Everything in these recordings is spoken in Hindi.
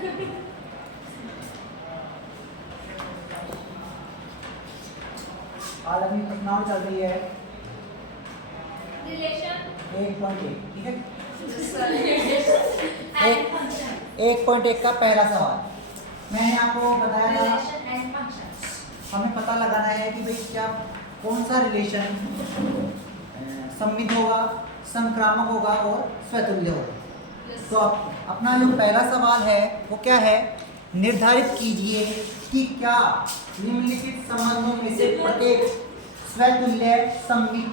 आज अपनी प्रश्नावली चल रही है रिलेशन 1.1, ठीक है। एंड फंक्शन 1.1 का पहला सवाल मैंने आपको बताया था, रिलेशन एंड फंक्शन। हमें पता लगाना है कि भाई क्या कौन सा रिलेशन सममित होगा, संक्रामक होगा और स्वतुल्य होगा। तो अपना जो पहला सवाल है वो क्या है, निर्धारित कीजिए कि क्या निम्नलिखित संबंधों में से प्रत्येक स्वतुल्य, सममित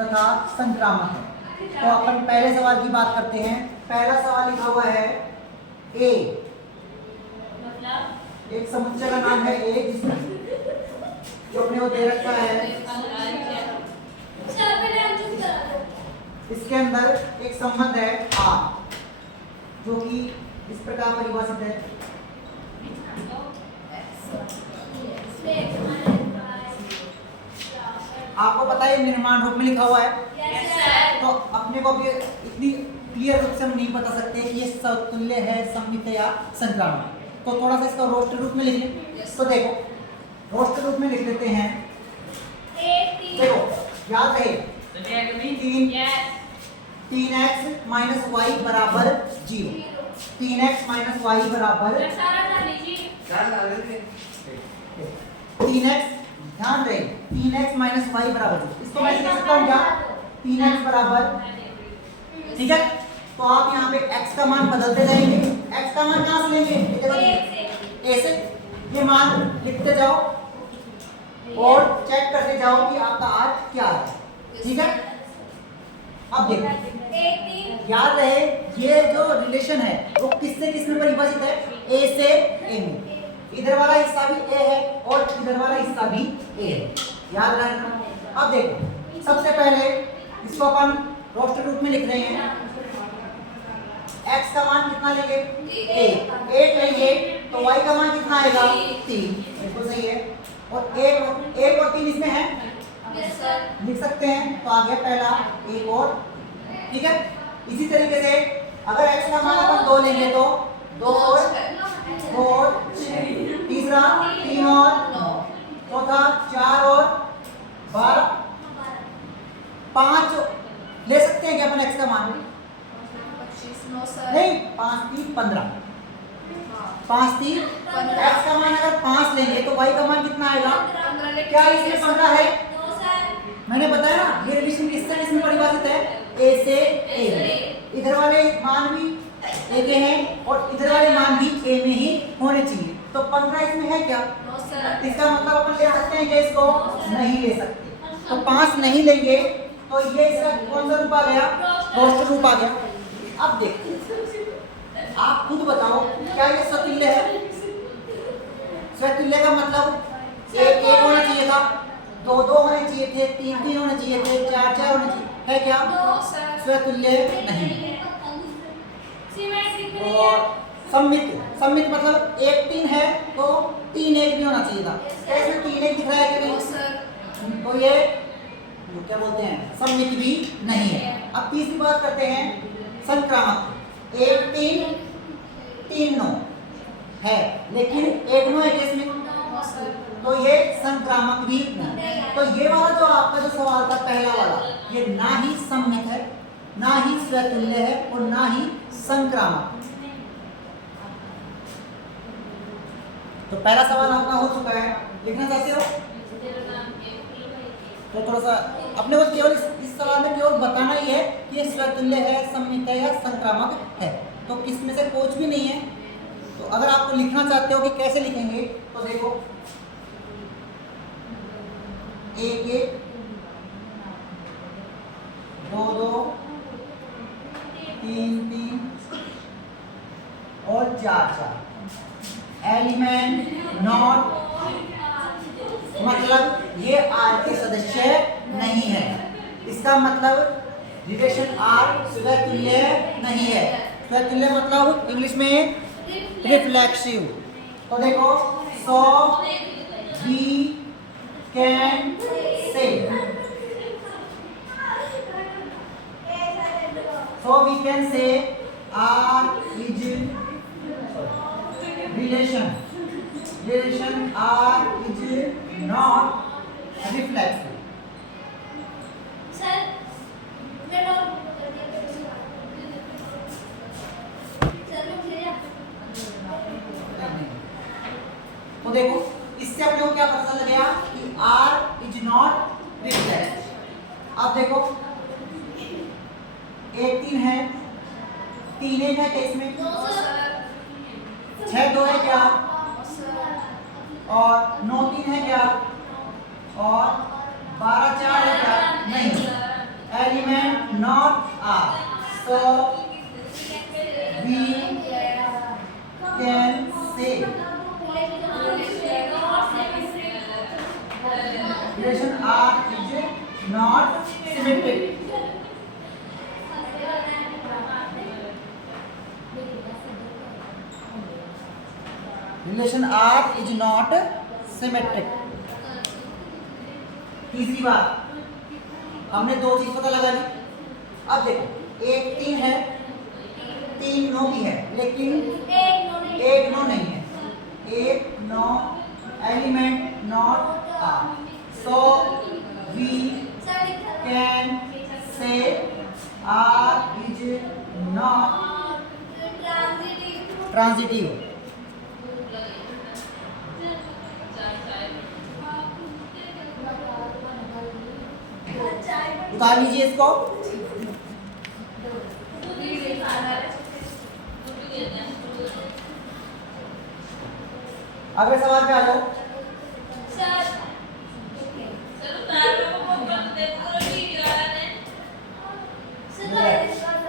तथा संक्रामक है। तो अपन पहले सवाल की बात करते हैं। पहला सवाल लिखा हुआ है ए, मतलब एक समुच्चय का नाम है ए, जिसमें जो अपने को दे रखा है, इसके अंदर एक संबंध है आर, जो कि इस प्रकार परिभाषित है। आपको पता है निर्माण रूप में लिखा हुआ है, तो अपने को भी इतनी क्लियर रूप से हम नहीं बता सकते कि ये समतुल्य है, सममित या संक्रामक। तो थोड़ा सा इसका रोस्टर रूप में लिख लें। तो देखो रोस्टर रूप में लिख देते हैं। देखो याद रहे 3x माइनस वाई बराबर 0, 3x माइनस वाई बराबर 3x, ध्यान रहे 3x माइनस वाई बराबर 0। इसको मैं लिख सकता हूँ क्या, 3x बराबर, ठीक है। तो आप यहाँ पे x का मान बदलते जाएंगे। x का मान कहाँ से लेंगे, a से। ये मान लिखते जाओ और चेक करते जाओ कि आपका r क्या है, ठीक है। अब देखो याद रहे ये जो रिलेशन है वो किससे किस में परिभाषित है, a से a में। इधर वाला हिस्सा भी a है और इधर वाला हिस्सा भी a है, याद रखना। अब देखो सबसे पहले इसको अपन रोस्टर रूप में लिख रहे हैं। x का मान कितना लेंगे, 1 लेंगे, तो y का मान कितना आएगा, 3। बिल्कुल सही है। और 1 और 3 इसमें है, लिख सकते हैं। तो आ गया पहला 1 और, ठीक है। इसी तरीके से अगर x का मान अपन 2 लेंगे तो 2 और तीसरा 3 और 9, चौथा 4 और 12, 5 ले सकते हैं क्या अपन x का मान, नहीं 5 3 15, 5 3 x का मान अगर 5 लेंगे तो y का मान कितना आएगा, क्या इसमें 15 है, मैंने बताया ना ये रिलेशन किससे किसमें परिभाषित है, a से a। इधर वाले मान भी a के हैं और इधर वाले मान भी a में ही होने चाहिए। तो 15 इसमें है क्या, इसका मतलब अपन ले सकते हैं कि इसको नहीं ले सकते। तो 5 नहीं लेंगे तो ये इसका कौन सा रूप आ गया, रोस्टर रूप आ गया। अब देखो आप खुद बताओ क्या ये स्वतुल्य है। स्वतुल्य का मतलब 1 1 होना चाहिए था, 2 2 होने चाहिए थे, 3 3 होने चाहिए थे, 4 4 होने चाहिए, है क्या, स्वतुल्य नहीं। और सममित, सममित मतलब 1 3 है तो 3 1 भी होना चाहिए था, इसमें 3 1 दिख रहा है कि नहीं, तो ये क्या बोलते हैं, सममित भी नहीं है। अब तीसरी बात करते हैं संक्रामक। 1 3 3 9 है लेकिन 1 9 है इसमें, तो ये संक्रामक भी नहीं। तो ये वाला जो आपका जो सवाल था पहला वाला, ये ना ही सममित है, ना ही स्वतुल्य है और ना ही संक्रामक। तो पहला सवाल आपका हो चुका है, लिखना चाहते हो तो थोड़ा सा अपने को केवल इस सवाल में केवल बताना ही है कि ये स्वतुल्य है, सममित है या संक्रामक है। तो किसमें से कुछ भी नहीं है। तो अगर आपको लिखना चाहते हो कि कैसे लिखेंगे तो देखो 1 1 2 2 3 3 और 4 4, एलिमेंट नॉट, मतलब ये R के सदस्य नहीं है। इसका मतलब रिलेशन R स्वतुल्य नहीं है। स्वतुल्य मतलब इंग्लिश में रिफ्लेक्सिव। तो देखो सो we can say, so we can say R is relation R is not reflexive. Sir मैं नोट सर लोग फिर तो देखो इससे अपने को क्या पता चल गया कि R is not reflexive. अब देखो एक 3 है, 3 1 है केस में, 6 2 है क्या, और 9 3 है क्या, और 12 4 है क्या, नहीं, element not R. So we can say relation R is not symmetric. Relation R is not symmetric. तीसरी बात हमने दो चीज पता लगा ली. अब देखो एक 3 है, 3 9 की है, लेकिन एक 9 नहीं है, एक 9 element not R. So we can say R is not transitive. उतार लीजिए इसको. अगले सवाल पे आ जाओ.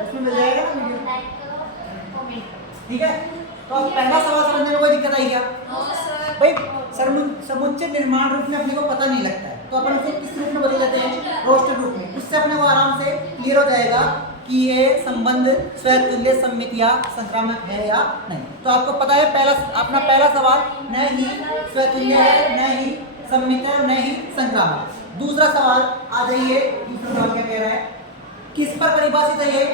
उसमें मिल जाएगा ना वीडियो. ठीक है, तो अब पहला सवाल समझने में कोई दिक्कत आई क्या भाई? समुच्चय निर्माण रूप में अपने को पता नहीं लगता है, तो अपन उसे किस रूप में बदल देते हैं? रोस्टर रूप में. उससे अपने को आराम से क्लियर हो जाएगा कि ये संबंध स्वतुल्य सममित या संक्रामक है या नहीं. तो आपको पता है अपना पहला सवाल न ही स्वतुल्य है, न ही सममित है, न ही संक्रामक. दूसरा सवाल आ जाइए. दूसरा सवाल क्या कह रहा है? किस पर परिभाषित है ये?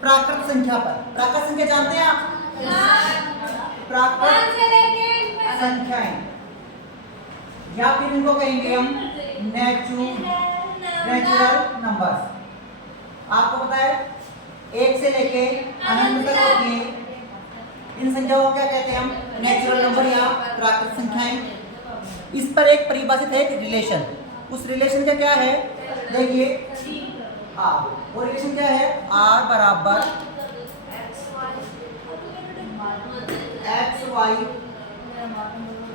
प्राकृत संख्या पर. प्राकृत संख्या जानते हैं आप? प्राकृत संख्याएं या फिर इनको कहेंगे हम नेचुरल नंबर्स. आपको पता है 1 से लेके अनंत तक होती है. इन संख्याओं को क्या कहते हैं हम? नेचुरल नंबर या प्राकृत संख्याएं. इस पर एक परिभाषित है रिलेशन. उस रिलेशन का क्या है? देखिए R. वो रिलेशन क्या है? R बराबर x y,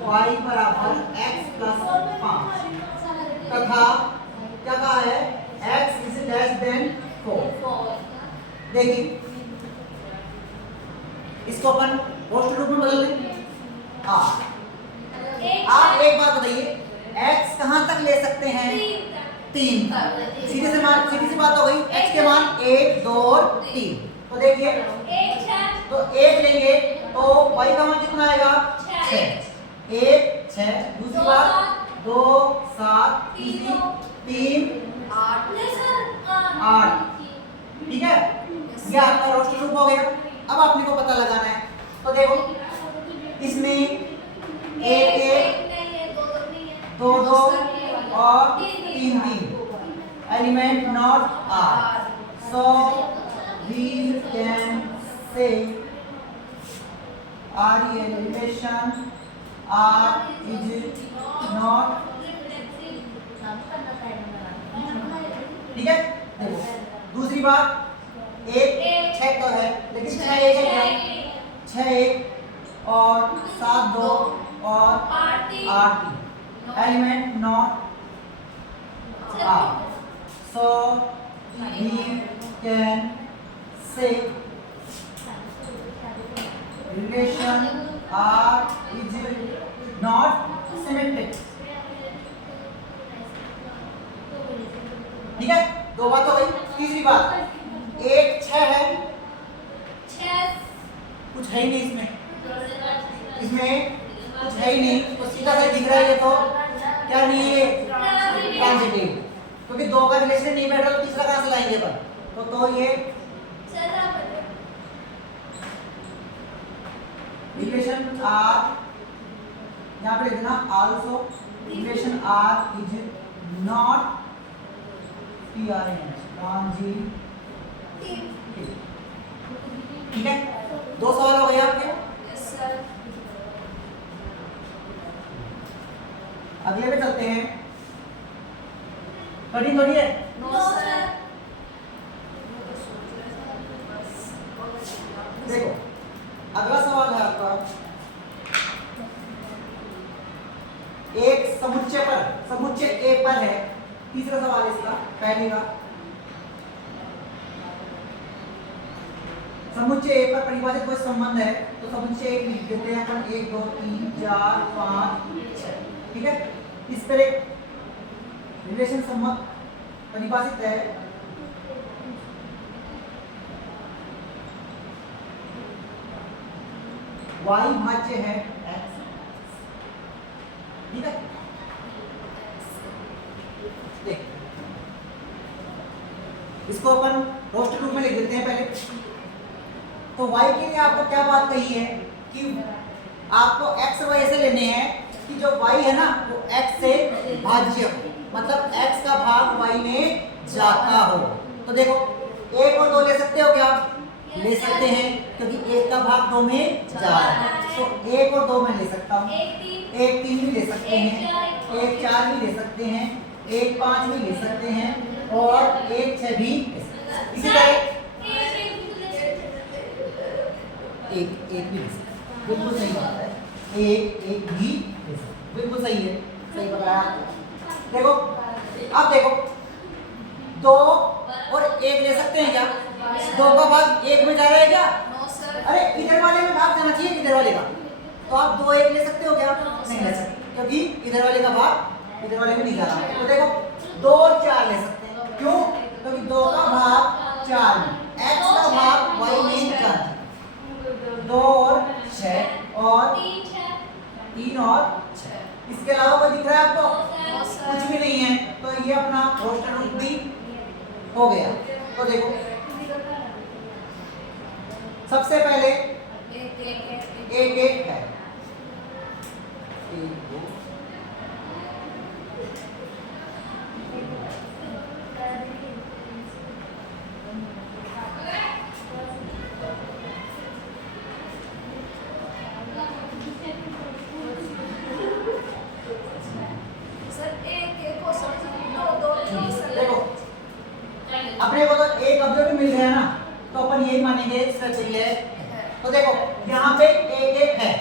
y बराबर x प्लस 5 तथा क्या कहा है? x is less than 4. देखिए इसको अपन रोस्टर रूप में बदल दें. आप एक बात बताइए, x कहां तक ले सकते हैं? 3. सीधी सी बात हो गई. x के मान 1 2 और 3. तो देखिए तो 1 लेंगे तो y का मान कितना आएगा? 6. 1 6. दूसरी बात 2 7 3 8. ठीक है, ये आपका रोस्टर रूप हो गया. अब आपने को पता लगाना है. तो देखो इसमें 1 1 2 2 और 3 3 element not R. So we can say R relation R is not. ठीक है, देखो दूसरी बात 1 6 तो है, लेकिन 6 1 है क्या? 6 1 और 7 2 और 8 3 element not R. So we can say relation R is not symmetric. ठीक है, दो बात हो गई. तीसरी बात 1 6 है, कुछ है ही नहीं इसमें कुछ है ही नहीं. तो सीधा सा दिख रहा है ये तो क्या नहीं है? ट्रांजिटिव. क्योंकि 2 का रिलेशन नहीं बैठ रहा तो तीसरा कहां से लाएंगे अपन? तो ये रिलेशन आर यहाँ पे लिख देना also relation R is not transitive. ठीक है, दो सवाल हो गए आपके। Yes sir. अगले पे चलते हैं। कठिन थोड़ी है। No sir. देखो अगला सवाल है आपका, एक समुच्चय पर, समुच्चय ए पर है, तीसरा सवाल है इसका, पहले का समुच्चय ए पर परिभाषित कोई संबंध है तो समुच्चय ए लिख देते हैं अपन 1 2 3 4 5 6। ठीक है, इस पर एक रिलेशन संबंध परिभाषित है। y भाज्य है x। ठीक है, देख इसको अपन रोस्टेड रूप में लिख देते हैं पहले। तो y के लिए आपको क्या बात कही है कि आपको x y ऐसे लेने हैं कि जो y है ना वो x से भाज्य हो, मतलब x का भाग y में जाता हो। तो देखो 1 और 2 ले सकते हो क्या? ले सकते हैं, क्योंकि 1 का भाग 2 में जा रहा है। तो 1 और 2 में ले सकता हूँ, 1 3 भी ले सकते हैं, 1 4 भी ले सकते हैं, 1 5 भी ले सकते हैं और 1 6 भी ले सकते हैं। इसी तरह एक भी ले सकते हैं। बिल्कुल सही बात है, एक भी ले सकते हैं। बिल्कुल सही है, सही बताया। देखो अब देखो 2 और 1 ले सकते हैं क्या? 2 का भाग 1 में जा रहा है क्या? No sir. अरे इधर वाले में भाग जाना चाहिए इधर वाले का। तो आप 2 1 ले सकते हो क्या? नहीं ले सकते, क्योंकि इधर वाले का भाग इधर वाले में नहीं जा रहा। तो देखो 2 और 4 ले सकते हैं। क्यों? क्योंकि 2 का भाग 4 में, x का भाग y में 4, 2 और 6 और 3 और 6। इसके अलावा कोई दिख रहा है आपको? कुछ भी नहीं है। तो ये अपना रोस्टेड रूप भी हो गया। तो देखो सबसे पहले एक है, देखो अपने को तो एक ऑब्जेक्ट मिल गया ना, तो अपन यही मानेंगे स्वतुल्य है। तो देखो यहाँ पे एक है,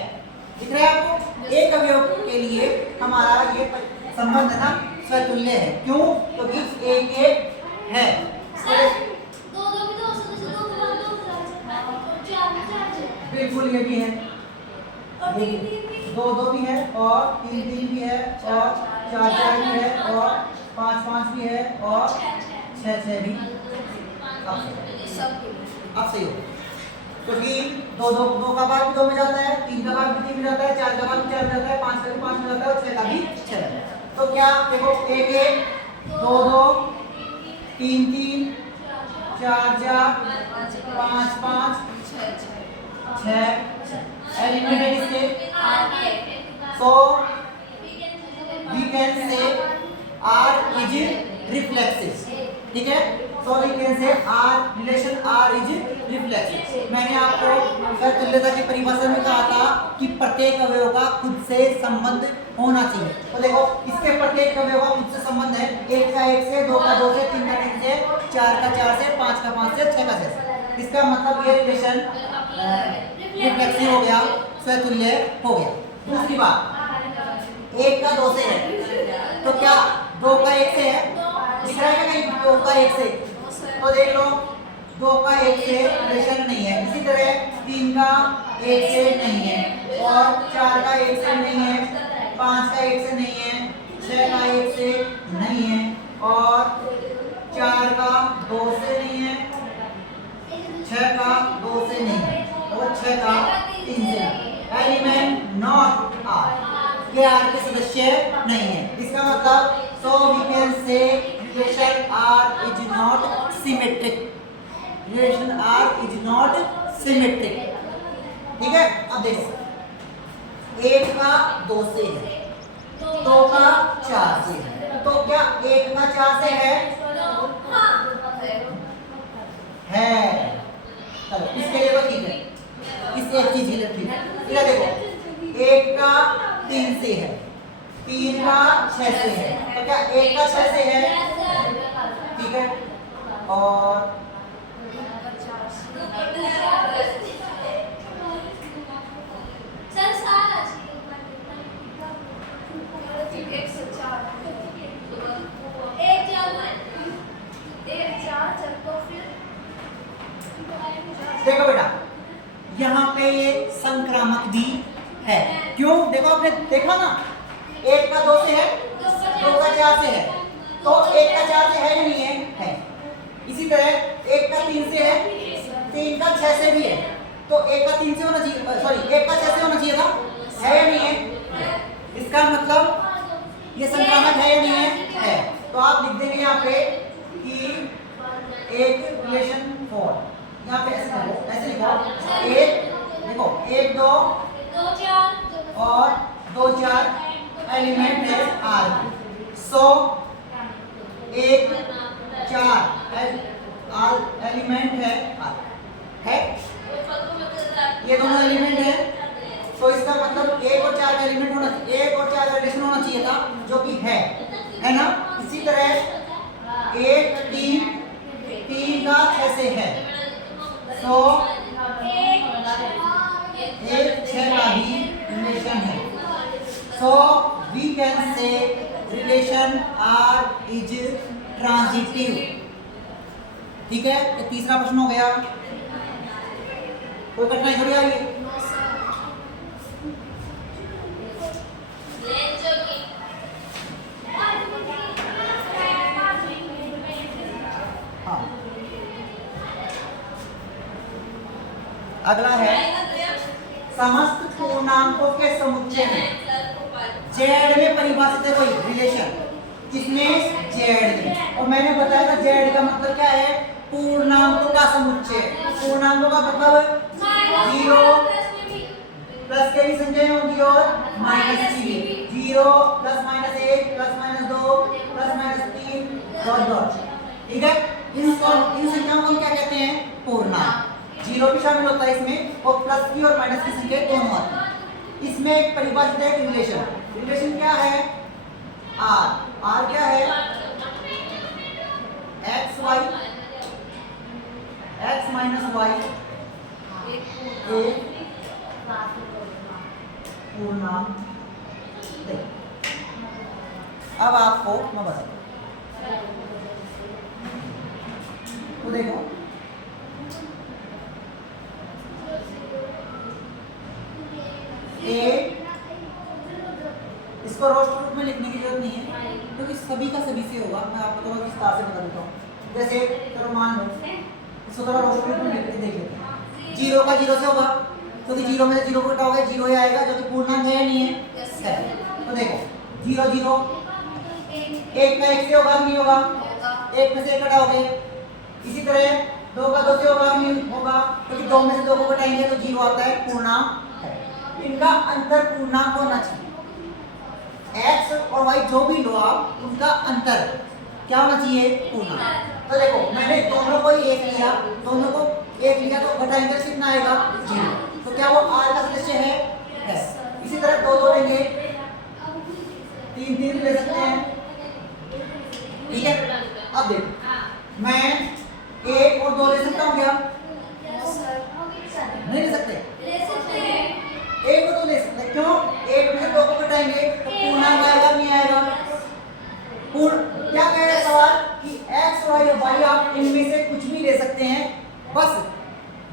दिख रहा है आपको? एक अवयव के लिए हमारा ये संबंध है ना स्वतुल्य है। क्यों? क्योंकि एक है। बिल्कुल ये भी है, 2 2 भी है और 3 3 भी है और 4 4 भी है और 5 5 भी है और 6 6 भी। अब सही हो, क्योंकि 2 का भाग भी 2 में जाता है, 3 का भाग भी 3 में जाता है, 4 का भाग भी 4 में जाता है, 5 का भी 5 में जाता है और 6 का भी 6 में जाता है। तो क्या देखो 1 1 2 2 3 3 4 4 5 5 6 एलिमेंट है इसके। So we can say R is reflexive। ठीक है, so we can say R relation R is reflexive। मैंने आपको स्वतुल्यता की परिभाषा में कहा था कि प्रत्येक अवयव का खुद से संबंध होना चाहिए। तो देखो इसके प्रत्येक अवयव का खुद से संबंध है, 1 का 1 से, 2 का 2 से, 3 का 3 से, 4 का 4 से, 5 का 5 से, 6 का 6 से। इसका मतलब ये रिलेशन रिफ्लेक्सिव हो गया, स्वतुल्य हो गया। दूसरी बात 1 का 2 से है, तो क्या 2 का 1 से है? दिख रहा है कहीं 2 का 1 से? तो देख लो 2 का 1 से रिलेशन नहीं है। इसी तरह 3 का 1 से नहीं है और 4 का 1 से नहीं है, 5 का 1 से नहीं है, 6 का 1 से नहीं है और 4 का 2 से नहीं है, 6 का 2 से नहीं है और 6 का 3 से नहीं। एलिमेंट नॉट आर, ये आर के सदस्य नहीं है। इसका मतलब so we can say relation R is not symmetric. Relation R is not symmetric. ठीक है, अब देखो 1 का 2 से है, 2 का 4 से है, तो क्या 1 का 4 से है? है। चलो इसके लिए तो ठीक है, इस एक चीज के लिए ठीक है। इधर देखो 1 का 3 से है, 3 का 6 से है, तो क्या 1 का 6 से है? ठीक है। और देखो बेटा यहाँ पे ये संक्रामक भी है, क्यों? देखो आपने देखा ना, 1 का 2 से है, 2 का 4 से है, तो 1 का 4 से है या नहीं है? है। इसी तरह 1 का 3 से है, 3 का 6 से भी है, तो 1 का 3 से होना चाहिए, सॉरी 1 का 6 से होना चाहिए था, है या नहीं है? इसका मतलब ये संक्रामक है या नहीं है? है। तो आप लिख देंगे यहाँ पे कि एक रिलेशन 4, यहाँ पे ऐसे लिखो 1 देखो 1 2 और 2 4 एलिमेंट है R, सो 1 4 एलिमेंट है R है, ये दोनों एलिमेंट है, तो इसका मतलब 1 और 4 का एलिमेंट होना चाहिए, 1 और 4 का रिलेशन होना चाहिए था, जो कि है ना। इसी तरह 1 3 का 6 से है, तो 1 6 का भी रिलेशन है, so we can say relation R is transitive। ठीक है, ये तीसरा प्रश्न हो गया। कोई कठिनाई थोड़ी आ गई? हाँ, अगला है समस्त पूर्णांकों के समुच्चय में जेड में परिभाषित है कोई रिलेशन, किसमें? जेड में। और मैंने बताया था जेड का मतलब क्या है? पूर्णांकों का समुच्चय। पूर्णांकों का मतलब 0 प्लस के भी संख्याएं होंगी और माइनस की भी, 0 plus minus 1 plus minus 2 plus minus 3 dot dot. ठीक है, इन संख्याओं को हम क्या कहते हैं? पूर्णांक। 0 भी शामिल होता है इसमें, और प्लस की और माइनस की संख्या दोनों आती हैं। इसमें एक परिभाषित है रिलेशन। रिलेशन क्या है? आर क्या है? एक्स माइनस वाई एक पूर्णांक। अब आपको मैं बताता हूं, तो देखो इसको रोस्ट रूप में लिखने की जरूरत नहीं है, क्योंकि सभी का सभी से होगा। मैं आपको थोड़ा विस्तार से बता देता हूँ। जैसे चलो मान लो इसको थोड़ा रोस्ट रूप में लिख के देख लेते हैं। 0 का 0 से होगा, क्योंकि 0 में से 0 को घटाओगे 0 ही आएगा, जो कि पूर्णांक है या नहीं है? है। तो देखो 0 0, 1 का 1 से होगा नहीं होगा? 1 में से 1 घटाओगे। इसी तरह 2 का 2 से होगा नहीं होगा, क्योंकि 2 में से 2 को घटाएंगे तो 0 आता है, पूर्णांक है। इनका अंतर पूर्णांक होना चाहिए। x और y जो भी लो आप, उनका अंतर क्या होना चाहिए? पूर्णांक। तो देखो मैंने दोनों को ही एक लिया, दोनों को एक लिया तो घटाएंगे कितना आएगा? 0। तो क्या वो r का सदस्य है? इसी तरह 2 2 लेंगे, 3 3 ले सकते हैं। ठीक है, अब देखो मैं 1 और 2 ले सकता हूँ क्या? नहीं ले सकते। 1 और 2 ले सकते हैं, क्यों? 1 में से 2 को घटाएंगे तो पूर्णांक आएगा नहीं आएगा? क्या कह रहे हैं सवाल कि x y और y आप इनमें से कुछ भी ले सकते हैं, बस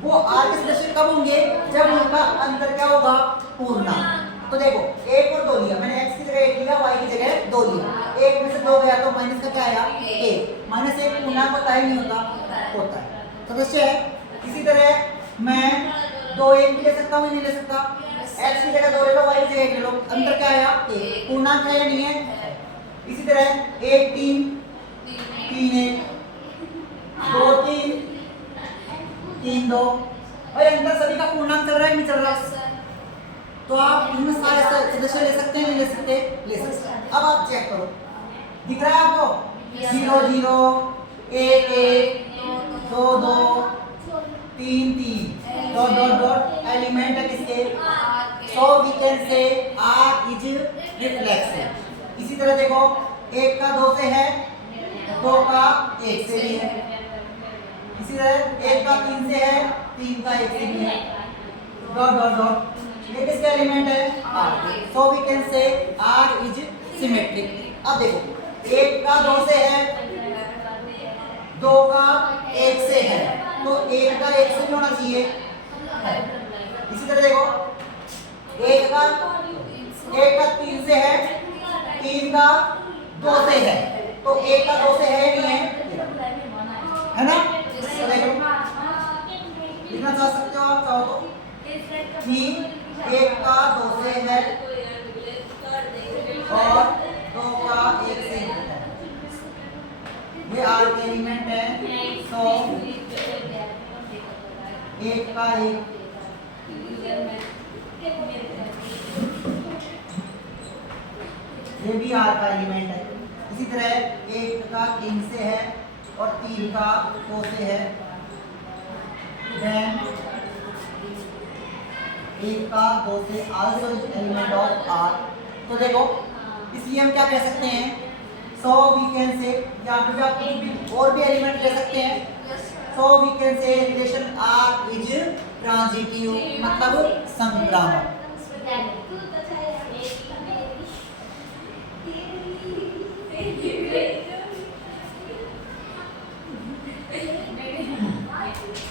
वो r के सदस्य कब होंगे? जब उनका अंतर क्या होगा? पूर्णांक। तो देखो 1 और 2 लिया मैंने, x की जगह 1 लिया, y की जगह 2 लिया, 1 में से 2 गया तो माइनस का क्या आया? 1। माइनस 1 पूर्णांक होता है नहीं होता? होता है, सदस्य है। इसी तरह मैं 2 1 भी ले सकता हूँ, नहीं ले सकता? x की जगह 2 ले लो, y की जगह 1 ले लो, अंतर क्या आया? 1। पूर्णांक है या नहीं है? इसी तरह 1 3 3 1 2 3 3 2, भाई अंतर सभी का पूर्णांक चल रहा है नहीं चल रहा? तो आप इनमें सारे सदस्य ले सकते हैं, नहीं ले सकते? ले सकते हैं। अब आप चेक करो, दिख रहा है आपको? 0 0 1 1 2 2 3 3 डॉट डॉट डॉट एलिमेंट है किसके? So we can say R is reflexive. इसी तरह देखो, 1 का 2 से है, 2 का 1 से भी है। इसी तरह 1 का 3 से है, 3 का 1 से भी है। डॉट डॉट डॉट ये किसका एलिमेंट है? R। So we can say R is symmetric. अब देखो, 1 का 2 से है, 2 का 1 से है, तो 1 का 1 से भी होना चाहिए है। इसी तरह देखो, 1 का 3 से है, 3 का 2 से है, तो 1 का 2 से है नहीं है ना? तो देखो, लिखना चाह सकते हो आप, चाहो तो कि 1 का 2 से है और 2 का 1 से है, ये R के एलिमेंट है। तो 1 का 1 ये भी R का एलिमेंट है। इसी तरह 1 का 3 से है और 3 का 2 से है, देन 1 का 2 से आल्सो एलिमेंट ऑफ R। तो देखो, इसलिए हम क्या कह सकते हैं? सो वी कैन से, यहाँ पे आप कुछ भी और भी एलिमेंट ले सकते हैं। So we can say relation R is transitive, मतलब संक्रामक।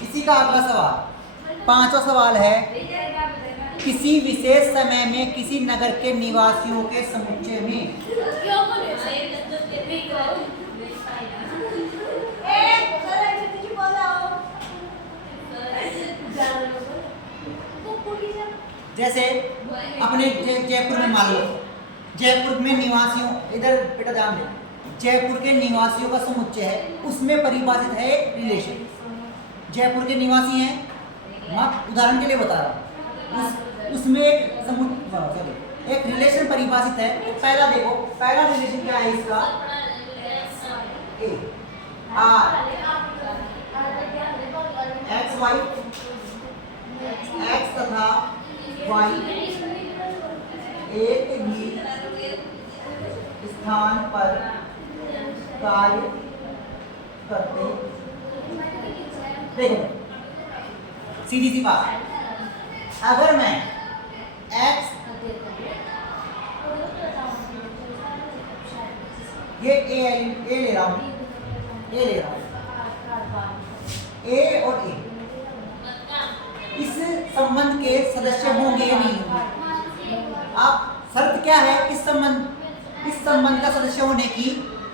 इसी का अगला सवाल, 5वां सवाल है, किसी विशेष समय में किसी नगर के निवासियों के समुच्चय में जैसे अपने जयपुर में मान लो, जयपुर में निवासियों, इधर बेटा ध्यान दे, जयपुर के निवासियों का समुच्चय है, उसमें परिभाषित है एक रिलेशन। जयपुर के निवासी हैं, मैं उदाहरण के लिए बता रहा हूँ, उसमें एक रिलेशन परिभाषित है। तो पहला देखो, पहला रिलेशन क्या है इसका? A R X Y, X तथा वाई एक ही स्थान पर कार्य करते। देखो, सीधी सी बात, अगर मैं x ये ए ले रहा हूँ, ए और ए इस संबंध के सदस्य होंगे या नहीं होंगे? अब शर्त क्या है इस संबंध का सदस्य होने की?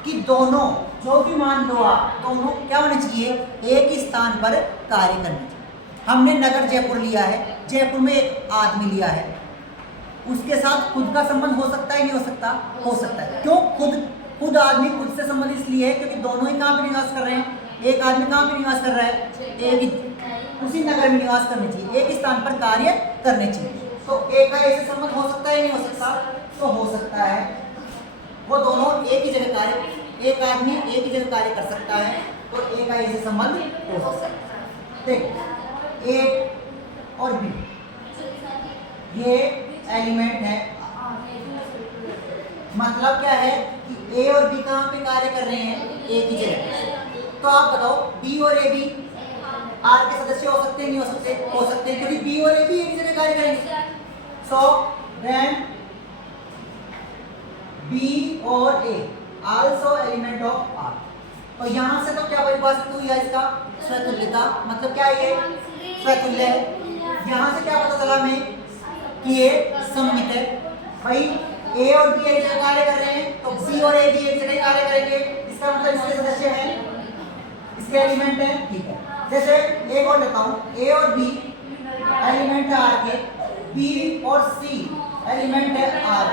कि दोनों, जो भी मान लो आप, दोनों क्या होने चाहिए? एक ही स्थान पर कार्य करने चाहिए। हमने नगर जयपुर लिया है, जयपुर में एक आदमी लिया है, उसके साथ खुद का संबंध हो सकता है नहीं हो सकता? हो सकता है। क्यों? खुद आदमी खुद से संबंध इसलिए है क्योंकि दोनों ही कहाँ पे निवास कर रहे हैं? एक आदमी कहाँ पे निवास कर रहा है? एक ही उसी नगर में निवास करने चाहिए, एक ही स्थान पर कार्य करने चाहिए। तो एक का ऐसे संबंध हो सकता है नहीं हो सकता? तो हो सकता है, वो दोनों एक ही जगह कार्य, एक आदमी एक ही जगह कार्य कर सकता है, तो एक का ऐसे संबंध हो सकता है। देखो, ए और बी ये एलिमेंट है, मतलब क्या है कि ए और बी कहाँ पे कार्य कर रहे हैं? एक ही जगह। तो आप बताओ, बी और ए भी आर के सदस्य हो सकते हैं नहीं हो सकते? हो सकते हैं, क्योंकि बी और ए भी एक ही जगह कार्य करेंगे। सो देन बी और ए आल्सो एलिमेंट ऑफ आर। तो यहां से तो क्या परिभाषित हुई है इसका? स्वतुल्यता। मतलब क्या है? ये स्वतुल्य है। यहां से क्या पता चला हमें कि ये सममित है। भाई ए और बी एक जगह कार्य कर रहे हैं, तो सी और ए भी एक जगह कार्य करेंगे, इसका मतलब इसके सदस्य हैं, इसके एलिमेंट हैं। ठीक है, जैसे एक और लेता हूं, ए और बी एलिमेंट है आर के, बी और सी एलिमेंट है आर।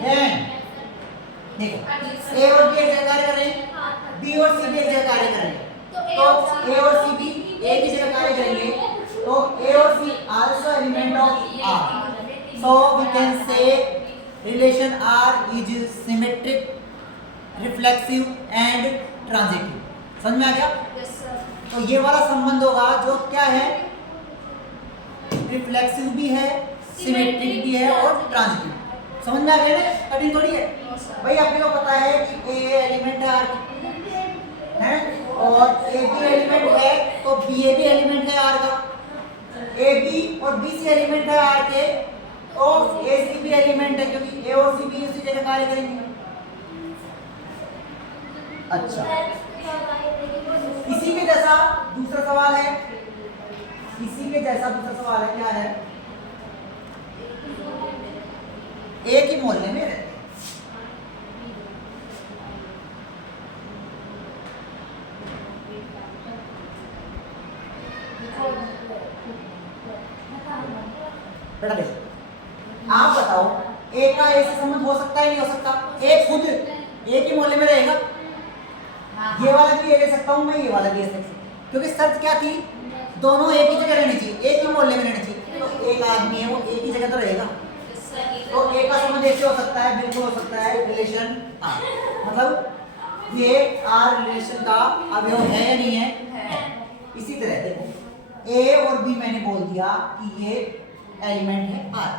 देन देखो, ए और बी एक जगह कार्य कर रहे हैं, बी और सी भी एक जगह कार्य कर रहे हैं, तो ए और सी भी एक ही जगह कार्य करेंगे, तो ए और C also element of R. So we can say relation R is symmetric, reflexive and transitive. समझ में आ गया? Yes, sir. तो ये वाला संबंध होगा जो क्या है, रिफ्लेक्सिव भी है, सिमेट्रिक भी है और ट्रांजिटिव। समझ में आ गया ना? कठिन थोड़ी है भाई। आपको तो पता है कि ए एलिमेंट है R है और ए बी एलिमेंट है, तो बी ए भी एलिमेंट है R का। ए बी और बी सी एलिमेंट है R के, तो ए सी भी एलिमेंट है, क्योंकि ए और सी भी उसी जगह कार्य करेंगे। अच्छा, इसी के जैसा दूसरा सवाल है, इसी के जैसा दूसरा सवाल है, क्या है, एक ही मोहल्ले में रहते हैं, बेटा देखो, आप बताओ ए का ए से संबंध हो सकता है नहीं हो सकता? ए खुद एक ही मोहल्ले में रहेगा, ये वाला भी ले सकता हूं मैं, ये वाला भी ले सकता हूं, क्योंकि शर्त क्या थी, दोनों एक ही जगह रहनी चाहिए, एक ही मोहल्ले में रहनी चाहिए। तो एक आदमी है वो एक ही जगह तो रहेगा, तो ए का संबंध ऐसे हो सकता है, बिल्कुल हो सकता है, रिलेशन आर, मतलब ये आर रिलेशन का अवयव है या नहीं है? इसी तरह देखो, ए और बी मैंने बोल दिया कि ये एलिमेंट है आर।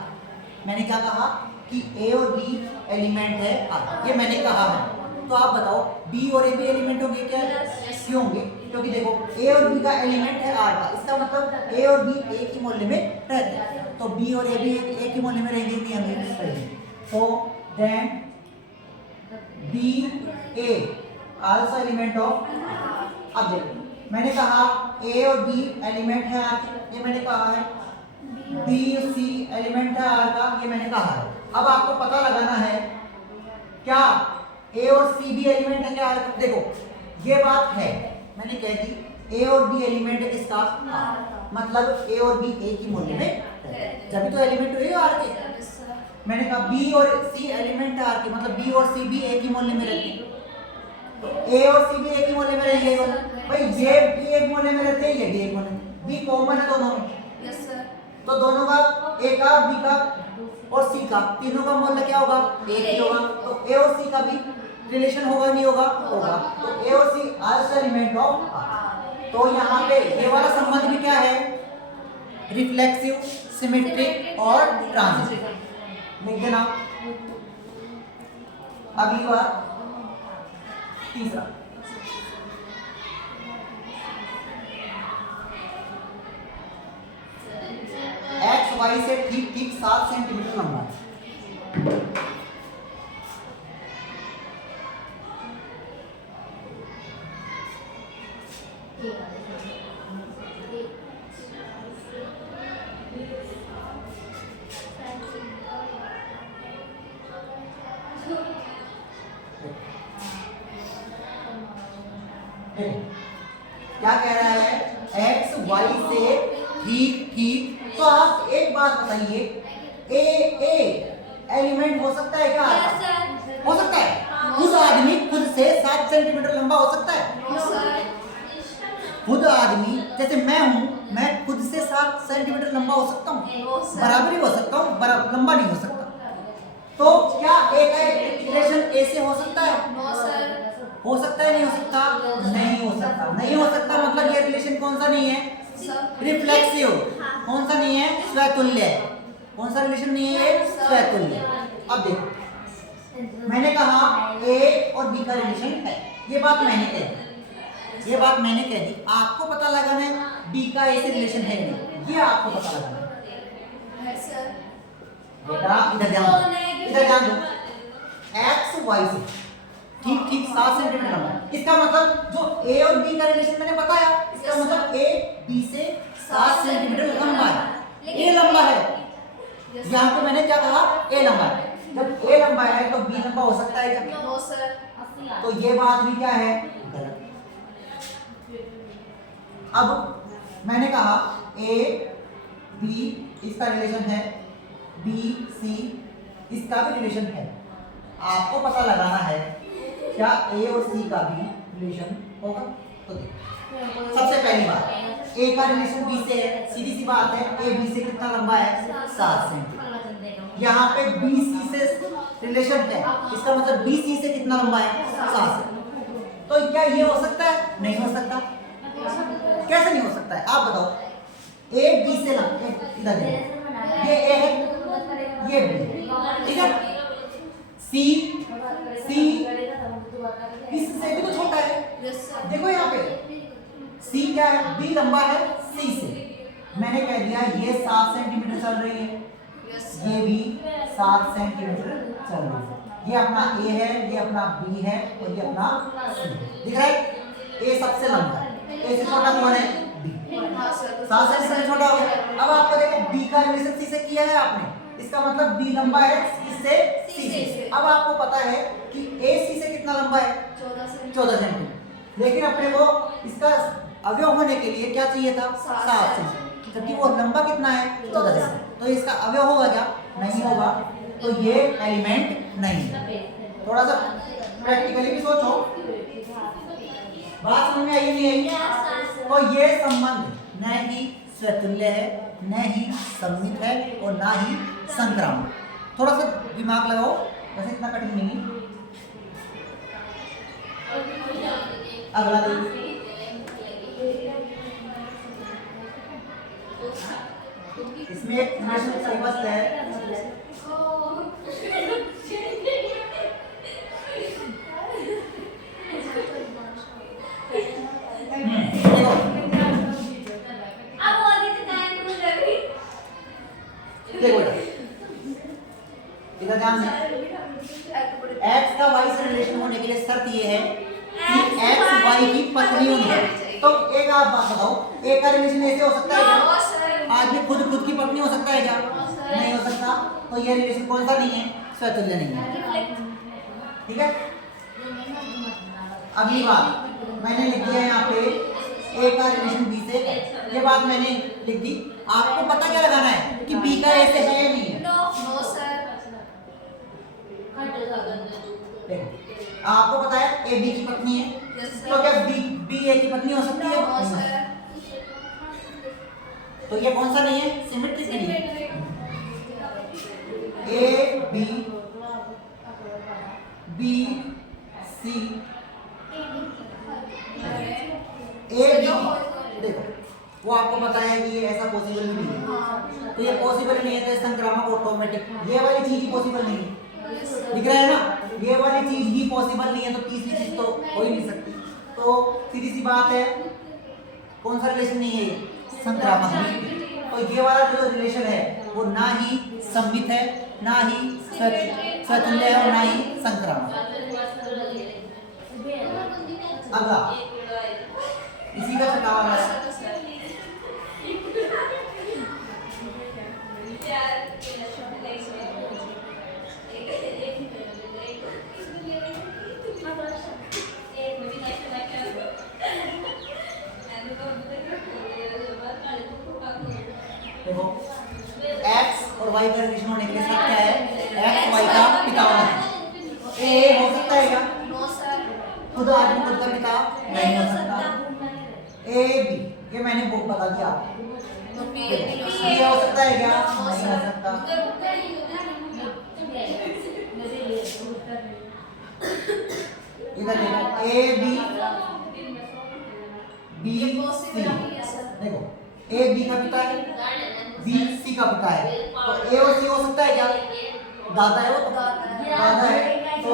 मैंने क्या कहा कि ए और बी एलिमेंट है आर, ये मैंने कहा है। तो आप बताओ बी और ए भी एलिमेंट होंगे क्या? क्यों होंगे? क्योंकि देखो ए और बी का एलिमेंट है आर का, इसका मतलब ए और बी एक ही मोहल्ले में रहते हैं, तो बी और ए भी एक ही मोहल्ले में रहेंगे नहीं रहेंगे? तो then B A also element of. अब देखो मैंने कहा ए और बी एलिमेंट है आर, ये मैंने कहा है, बी सी एलिमेंट है आर का, ये मैंने कहा है। अब आपको पता लगाना है क्या ए और सी भी एलिमेंट है क्या आर का? देखो ये बात है, मैंने कह दी ए और बी एलिमेंट है किसका? मतलब ए और बी एक ही मोहल्ले में, जब तो एलिमेंट हुए आर के। मैंने कहा बी और सी एलिमेंट है आर के, मतलब बी और सी भी एक ही मोहल्ले में रहते हैं, तो ए और सी भी एक ही मोहल्ले में रहेंगे भाई, ये भी एक मोहल्ले में रहते हैं, ये भी एक मोहल्ले में, बी कॉमन है दोनों में। तो दोनों का, ए का, बी का और सी का, तीनों का मोहल्ला क्या होगा? एक ही होगा। तो ए और सी का भी रिलेशन होगा नहीं होगा? होगा। तो ए और C also element of are. तो यहाँ पे ये वाला संबंध भी क्या है? रिफ्लेक्सिव, सिमेट्रिक और ट्रांजिटिव। लिख देना। अगली बार तीसरा, एक्स वाई से ठीक ठीक 7 सेंटीमीटर लंबा है। क्या कह रहा है? एक्स वाई से ठीक ठीक। तो आप एक बात बताइए, ए एलिमेंट हो सकता है क्या? हो सकता है? खुद आदमी खुद से 7 सेंटीमीटर लंबा हो सकता है? खुद आदमी, जैसे मैं हूं, मैं खुद से 7 सेंटीमीटर लंबा हो सकता हूं? बराबर ही हो सकता हूं, बराबर लंबा नहीं हो सकता। तो क्या ए का रिलेशन ए से हो सकता है? हो सकता है नहीं हो सकता? नहीं हो सकता। नहीं हो सकता मतलब ये रिलेशन कौन सा नहीं है? रिफ्लेक्सिव। कौन सा नहीं है? स्वतुल्य। कौन सा रिलेशन नहीं है? स्वतुल्य। अब देखो मैंने कहा ए और बी का रिलेशन है, ये बात मैंने कह दी, ये बात मैंने कह दी। आपको पता लगाना है बी का ए से रिलेशन है नहीं, ये आपको पता लगाना है। बेटा इधर ध्यान दो, इधर ध्यान दो। एक्स वाई से ठीक ठीक 7 सेंटीमीटर लंबा, इसका मतलब जो ए और बी का रिलेशन मैंने बताया, इसका मतलब ए बी से 7 सेंटीमीटर लंबा है, ए लंबा है। यहाँ पे मैंने क्या कहा? ए लंबा है। जब ए लंबा है तो बी लंबा हो सकता है क्या? तो ये बात भी क्या है? गलत। अब मैंने कहा ए बी इसका रिलेशन है, बी सी इसका भी रिलेशन है। आपको पता लगाना है क्या ए और सी का भी रिलेशन होगा? तो देखो सबसे पहली बात, ए का रिलेशन बी से है, सीधी सी बात है, ए बी से कितना लंबा है? 7 सेंटीमीटर। यहाँ पे BC से रिलेशन है, इसका मतलब BC से कितना लंबा है? 7 से। तो क्या ये हो सकता है? नहीं हो सकता। कैसे नहीं हो सकता है आप बताओ? A B से लंबा, इधर देखो, ये A है, ये B, ठीक है। C इससे भी तो छोटा है, देखो यहाँ पे C क्या है? B लंबा है C से। मैंने कह दिया ये 7 सेंटीमीटर चल रही है, ये भी 7 सेंटीमीटर चल रही है। ये अपना A है, ये अपना B है और ये अपना C है। दिख रहा है? A सबसे लंबा है, A से छोटा कौन है? B। 7 सेंटीमीटर छोटा हो गया। अब आपको देखो B का रिलेशन C से किया है आपने, इसका मतलब B लंबा है इससे C से। अब आपको पता है कि AC से कितना लंबा है? 14 सेंटीमीटर। लेकिन अपने को इसका अवयव होने के लिए क्या चाहिए था? 7 सेंटीमीटर, जबकि वो लंबा कितना है? 14 सेंटीमीटर। तो इसका अवयव होगा क्या? नहीं होगा। तो ये एलिमेंट नहीं है। थोड़ा सा प्रैक्टिकली भी सोचो, बात समझ में आई नहीं आई? तो ये संबंध न ही स्वतुल्य है, न ही सममित है और ना ही संक्रामक। थोड़ा सा दिमाग लगाओ, वैसे इतना कठिन नहीं है। अगला देखिए, इसमें एक रिलेशन समस्त है। देखो इधर ध्यान से, x का y से रिलेशन होने के लिए शर्त ये है कि x y की पत्नी होनी है। तो एक आप बात बताओ, एक का रिलेशन ऐसे हो सकता है क्या? आदमी खुद की पत्नी हो सकता है क्या? नहीं हो सकता। तो ये रिलेशन कौन सा नहीं है? स्वतुल्य नहीं है, ठीक है। अगली बात मैंने लिख दिया यहाँ पे A का रिलेशन B से, ये बात मैंने लिख दी। आपको पता क्या लगाना है कि B का A से है या नहीं है? देखो आपको पता है A B की पत्नी है, तो क्या B A की पत्नी हो सकती है? तो ये कौन सा नहीं है? सिमेट्रिक नहीं है। A B B C A B, देखो वो आपको पता है कि ये ऐसा पॉसिबल ही नहीं है। तो ये पॉसिबल नहीं है, तो संक्रामक ऑटोमेटिक, ये वाली चीज ही पॉसिबल नहीं है। दिख रहा है ना? ये वाली चीज ही पॉसिबल नहीं है, तो तीसरी चीज तो हो ही नहीं सकती। तो सीधी सी बात है, कौन सा रिलेशन नहीं है? संक्रामक नहीं। तो ये वाला जो रिलेशन है वो ना ही सममित है, ना ही स्वतुल्य है और ना ही संक्रामक। अगला इसी का छठा वाला है, देखो x और y का रिलेशन होने के लिए सब क्या है? x y का पिता होना है। ए हो सकता है क्या? खुद आदमी खुद का पिता नहीं हो सकता। ए बी, ये मैंने बुक बता दिया आपको। ये हो सकता है क्या? नहीं हो सकता। इधर देखो ए बी बी सी, देखो ए बी का पिता है, बी सी का पिता है, तो ए और सी हो सकता है क्या? दादा है, वो तो दादा है। तो